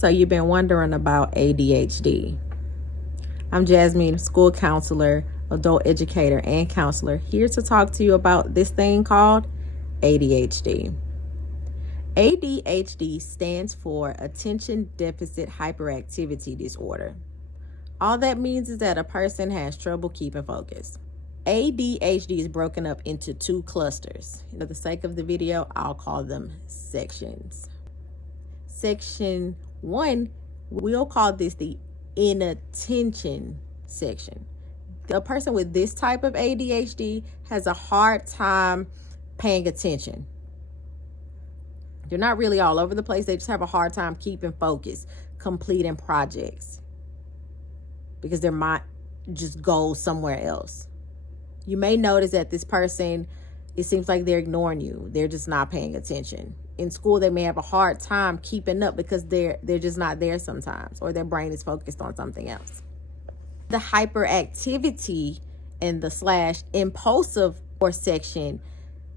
So you've been wondering about ADHD. I'm Jasmine, school counselor, adult educator, and counselor, here to talk to you about this thing called ADHD. ADHD stands for Attention Deficit Hyperactivity Disorder. All that means is that a person has trouble keeping focus. ADHD is broken up into two clusters. For the sake of the video, I'll call them sections. Section 1, we'll call this the inattention section. A person with this type of ADHD has a hard time paying attention. They're not really all over the place. They just have a hard time keeping focus, completing projects, because their mind just goes somewhere else. You may notice that this person, it seems like they're ignoring you. They're just not paying attention. In school, they may have a hard time keeping up because they're just not there sometimes, or their brain is focused on something else. The hyperactivity and the impulsive section,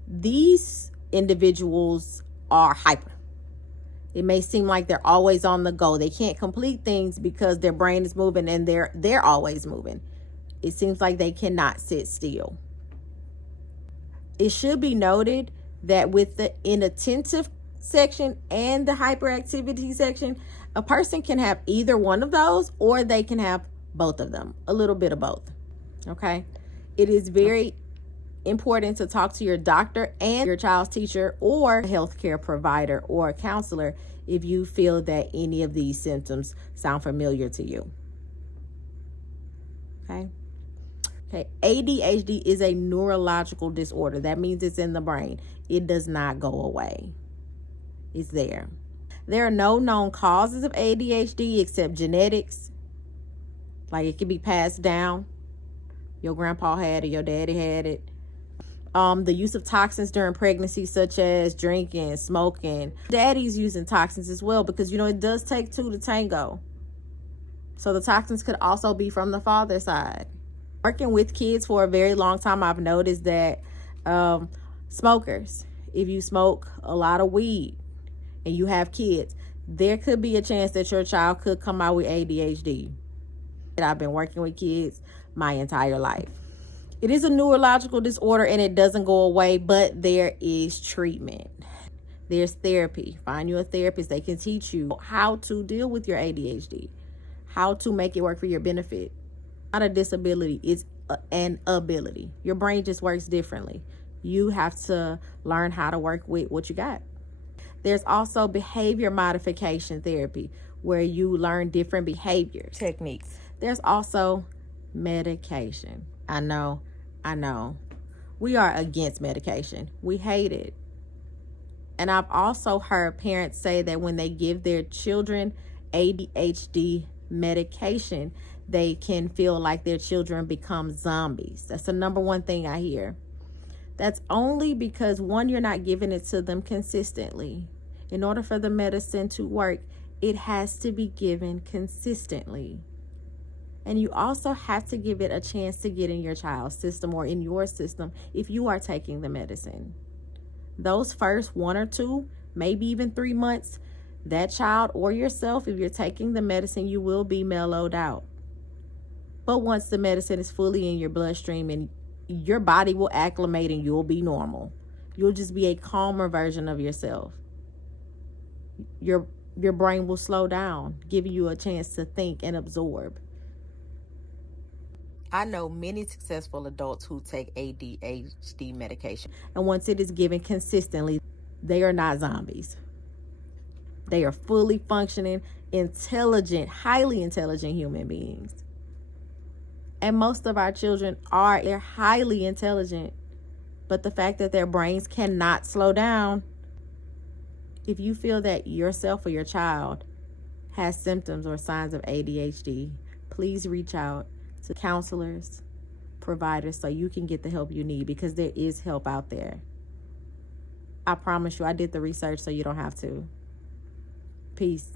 these individuals are hyper. It may seem like they're always on the go. They can't complete things because their brain is moving and they're always moving. It seems like they cannot sit still. It should be noted that with the inattentive section and the hyperactivity section, a person can have either one of those, or they can have both of them, a little bit of both. Okay. It is very important to talk to your doctor and your child's teacher or healthcare provider or counselor if you feel that any of these symptoms sound familiar to you. Okay. ADHD is a neurological disorder. That means it's in the brain. It does not go away. It's there. There are no known causes of ADHD except genetics. Like, it can be passed down. Your grandpa had it, your daddy had it. The use of toxins during pregnancy, such as drinking, smoking. Daddy's using toxins as well, because it does take two to tango. So the toxins could also be from the father's side. Working with kids for a very long time, I've noticed that smokers, if you smoke a lot of weed and you have kids, there could be a chance that your child could come out with ADHD. I've been working with kids my entire life. It is a neurological disorder and it doesn't go away, but there is treatment. There's therapy. Find you a therapist. They can teach you how to deal with your ADHD, how to make it work for your benefit. Not a disability, it's an ability. Your brain just works differently. You have to learn how to work with what you got. There's also behavior modification therapy, where you learn different behavior techniques. There's also medication. I know. We are against medication. We hate it. And I've also heard parents say that when they give their children ADHD medication, they can feel like their children become zombies. That's the number one thing I hear. That's only because, one, you're not giving it to them consistently. In order for the medicine to work, it has to be given consistently. And you also have to give it a chance to get in your child's system or in your system if you are taking the medicine. Those first 1 or 2, maybe even 3 months, that child or yourself, if you're taking the medicine, you will be mellowed out. But once the medicine is fully in your bloodstream, and your body will acclimate and you'll be normal. You'll just be a calmer version of yourself. Your brain will slow down, giving you a chance to think and absorb. I know many successful adults who take ADHD medication. And once it is given consistently, they are not zombies. They are fully functioning, intelligent, highly intelligent human beings. And most of our children they're highly intelligent, but the fact that their brains cannot slow down. If you feel that yourself or your child has symptoms or signs of ADHD, please reach out to counselors, providers, so you can get the help you need, because there is help out there. I promise you, I did the research so you don't have to. Peace.